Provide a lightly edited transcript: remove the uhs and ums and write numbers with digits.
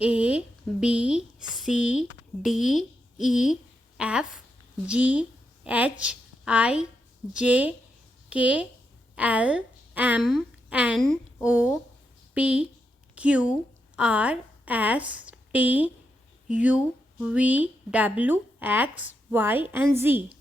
A B C D E F G H I J K L M N O P Q R S T U V W X Y and Z.